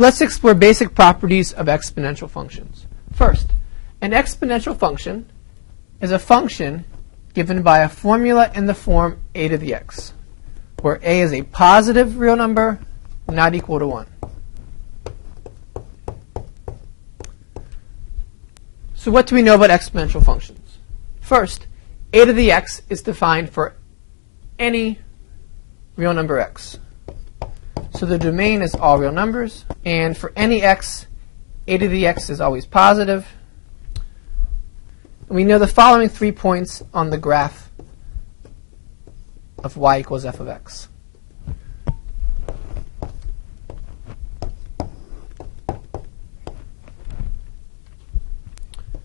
Let's explore basic properties of exponential functions. First, an exponential function is a function given by a formula in the form a to the x, where a is a positive real number not equal to 1. So what do we know about exponential functions? First, a to the x is defined for any real number x. So the domain is all real numbers, and for any x, a to the x is always positive. And we know the following 3 points on the graph of y equals f of x.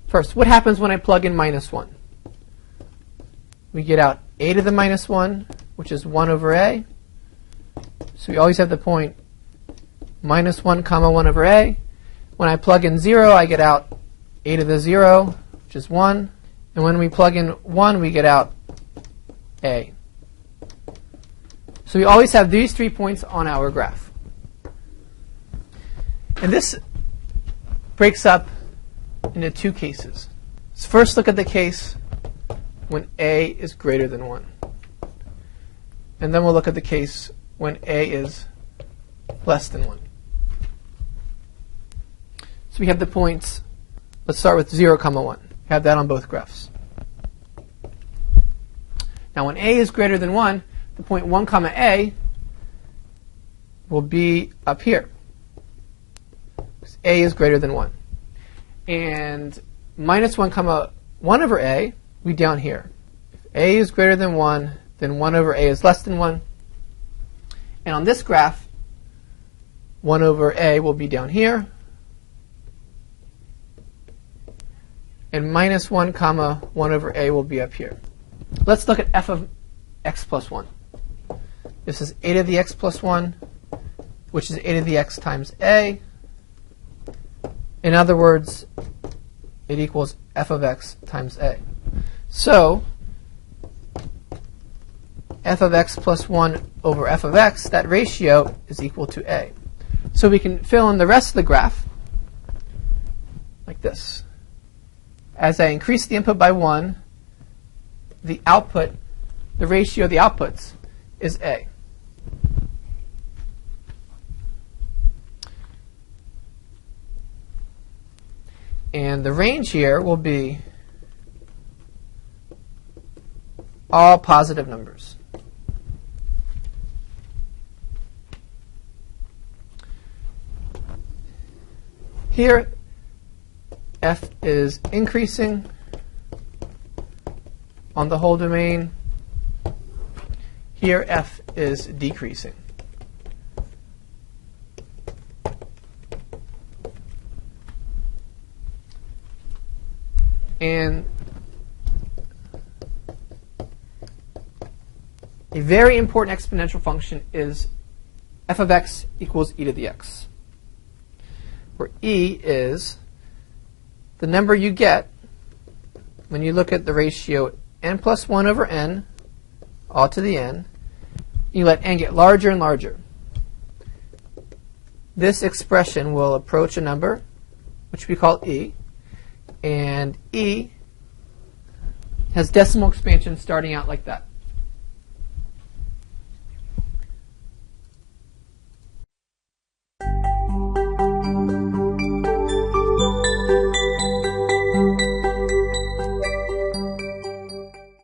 First, what happens when I plug in minus 1? We get out a to the minus 1, which is 1 over a. So we always have the point minus 1 comma 1 over a. When I plug in 0, I get out a to the 0, which is 1. And when we plug in 1, we get out a. So we always have these 3 points on our graph. And this breaks up into 2 cases. Let's first look at the case when a is greater than 1. And then we'll look at the case when a is less than 1. So we have the points. Let's start with 0, comma 1. We have that on both graphs. Now when a is greater than 1, the point 1, comma a will be up here, because a is greater than 1. And minus 1, comma 1 over a will be down here. If a is greater than 1, then 1 over a is less than 1. And on this graph, 1 over a will be down here. And minus 1, comma 1 over a will be up here. Let's look at f of x plus 1. This is a to the x plus 1, which is a to the x times a. In other words, it equals f of x times a. So f of x plus 1 over f of x, that ratio is equal to a. So we can fill in the rest of the graph like this. As I increase the input by 1, the output, the ratio of the outputs is a. And the range here will be all positive numbers. Here, f is increasing on the whole domain. Here, f is decreasing. And a very important exponential function is f of x equals e to the x, where e is the number you get when you look at the ratio n plus 1 over n, all to the n. You let n get larger and larger. This expression will approach a number, which we call e, and e has decimal expansion starting out like that.